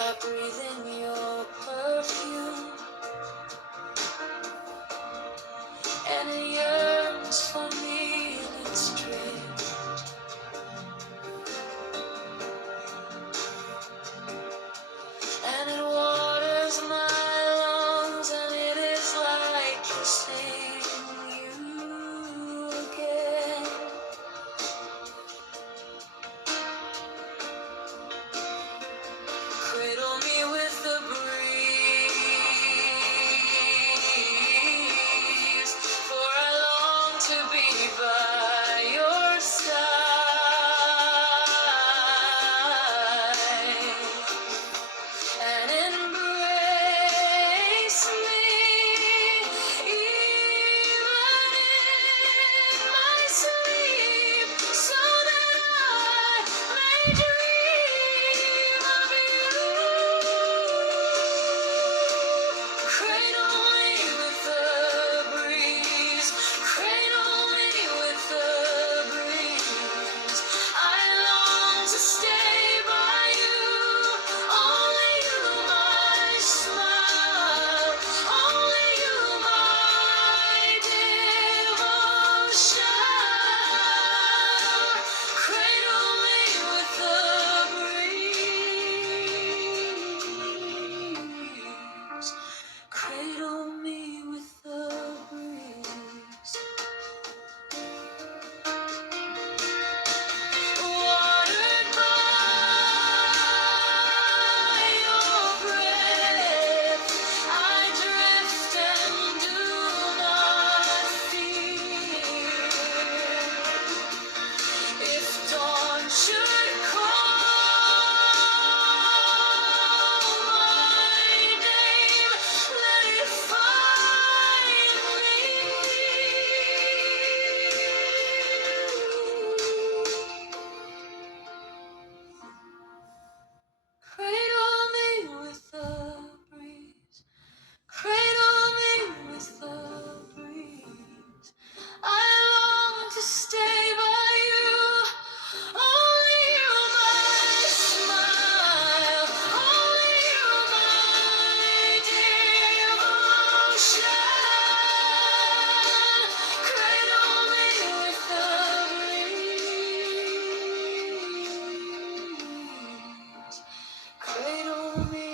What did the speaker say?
I breathe in your perfume, and it yearns for me in its dream. And it waters my lungs, and it is like kissing you again. Cradle me with the breeze, for I long to be by your side. And embrace me, even in my sleep, so that I may dream of you. Cradle me with the breeze, cradle me with the breeze. I long to stay by you. Only you, my smile. Only you, my devotion. Cradle me with the breeze. Cradle me with the breeze. Watered by your breath, I drift and do not fear. If dawn should call my name, let it find me. Cradle me with the breeze, cradle me with the breeze. I long to stay by you. Only you, my smile. Only you, my devotion. Cradle me with the breeze. Cradle me